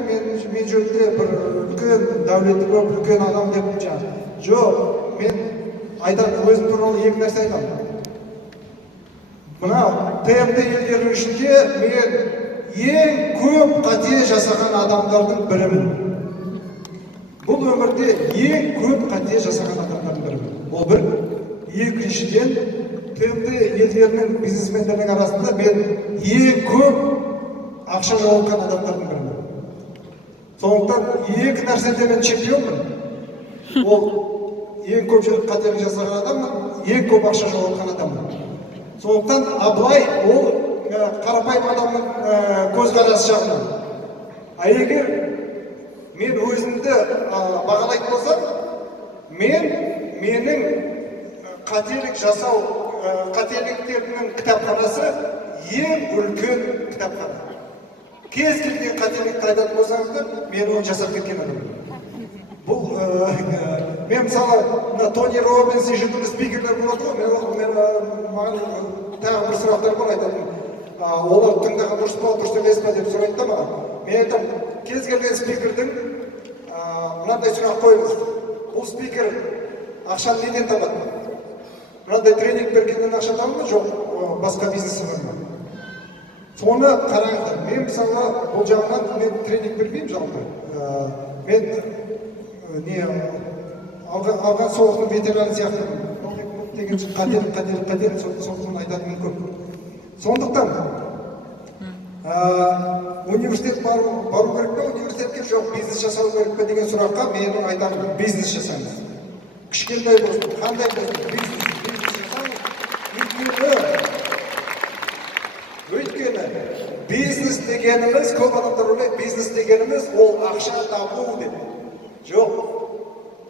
мен жөнінде бір үлкен дәулеті көп үлкен адам деп жоқ, мен айтатын өзім туралы екі нәрсе айтамын. Мына ТМТ елдері ішінде мен ең көп қате жасаған адамдардың бірімін. Бұл өмірде ең көп қате жасаған адамдардың бірімін. Ол бір. Екіншіден, ТМТ елдерінің бизнесмендерінің арасында мен ең көп ақша жоғалтқан адамдардың бірімін. Сондықтан екі нәрседе мен чемпионмын. Ол ең көп қателік жасаған адаммын, ең көп ақша жоғалтқан адаммын. Сондықтан Абылай ол қарапайым адамның көзқарасы жағынан. А егер мен өзімді бағалайтын болсам, менің қателік жасау қателіктерінің кітапханасы ең үлкен кітапхана. Кез келген қателікті айтатын болсаңыздар, мен оны жасап кеткен адаммын. Бұл мен мысалы Тони Роббинс секілді спикерлер болады ғой, маған тағы бір сұрақтар бар, айтатын. Олар тыңдаған дұрыс па, дұрыс емес па деп сұрайды да маған. Мен айтамын, кез келген спикердің мынандай сұрақ қойыңыз. Бұл спикер ақшаны неден табады? Мынандай тренинг бергеннен ақша табады ма, жоқ, басқа бизнесі бар ма? Соны қараңыздар. Мен мысалы бұл жағынан мен тренинг бермеймін жалпы. Мен алған соғыстың ветераны сияқтымын. Деген қателік сосын айтатыным көп. Сондықтан университет бару керек пе, университетке жоқ, бизнес жасау керек пе деген сұраққа мен айтамын, бизнес жасаңыз. Кішкентай болсын, қандай болсын, бизнес жасаңыз. Өйткені бизнес дегеніміз, көп адамдар ойлайды, бизнес дегеніміз ол ақша табу деп. Жоқ,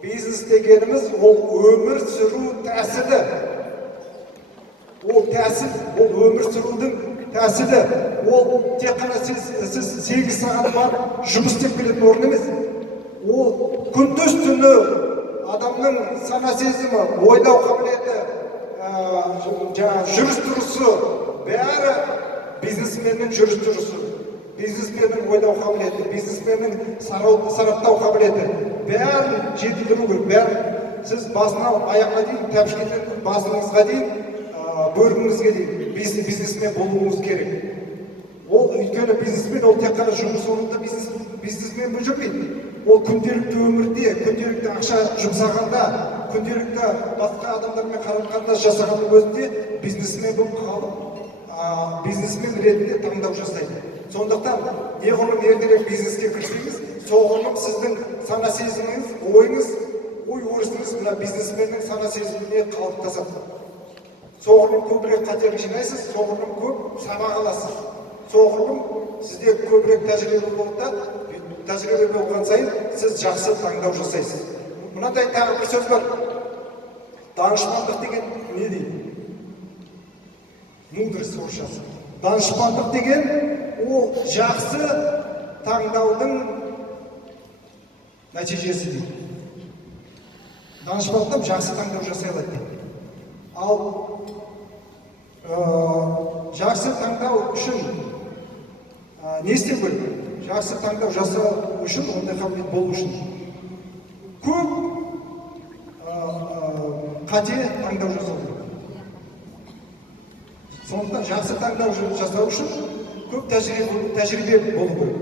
бизнес дегеніміз ол өмір сүру тәсілі. Ол тәсіл, ол өмір сүрудің тәсілі. Ол тек қана сіз 8 сағат бар жұмыс істеп келетін орын емес. Ол күндіз түні адамның сана сезімі, ойлау қабілеті, жүріс-тұрысы бәрі бизнесменнің жүріс-тұрысы, бизнесменнің ойлау қабілеті, бизнесменнің сараптау қабілеті бәрін жетілдіру керек. Бәрін сіз басынан аяғына дейін, тәпішкеден басыңызға дейін, бөрігіңізге дейін бизнесмен болуыңыз керек. Ол өйткені бизнесмен ол тек қана жұмыс орнында бизнесмен болып жүрмейді. Ол күнделікті өмірде, күнделікті ақша жұмсағанда, күнделікті басқа адамдармен қарым-қатынас жасағанның өзінде бизнесмен болып қалып, бизнесмен ретінде таңдау жасайды. Сондықтан неғұрлым ертерек бизнеске кірсеңіз, соғұрлым сіздің сана сезіміңіз, ойыңыз, ой-өрісіңіз мына бизнесменнің сана сезіміне қалыптасады. Соғұрлым көбірек қателік жинайсыз, соғұрлым көп сабақ аласыз. Соғұрлым сізде көбірек тәжірибе болғанда, тәжірибе болған сайын сіз жақсы таңдау жасайсыз. Мынандай тағы бір сөз бар. Данышпандық деген не дейді? Мудрость орысшасы. Данышпандық деген ол жақсы таңдаудың нәтижесі дейді. Данышпандық жақсы таңдау жасай алады дейді. Ал жақсы таңдау үшін не істеу керек? Жақсы таңдау жасау үшін, ондай қабілет болу үшін көп қате таңдау жасау керек. Сондықтан жақсы таңдау жасау үшін көп тәжірибе болу керек.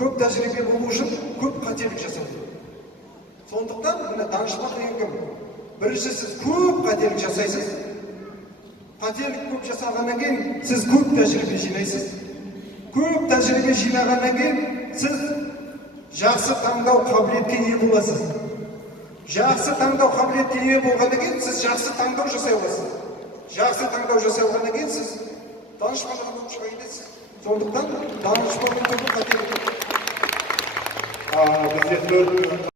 Көп тәжірибе болу үшін көп қателік жасау керек. Сондықтан мына данышпан деген кім? Бірінші сіз көп қателік жасайсыз. Қателік көп жасағаннан кейін сіз көп тәжірибе жинайсыз. Көп тәжірибе жинағаннан кейін сіз жақсы таңдау қабілетке ие боласыз. Жақсы таңдау қабілетке ие болғаннан кейін сіз жақсы таңдау жасай аласыз. Жақсы таңдау жасай алғаннан кейін сіз данышпан болып шыға келесіз. Сондықтан данышпандық қателік. Бізде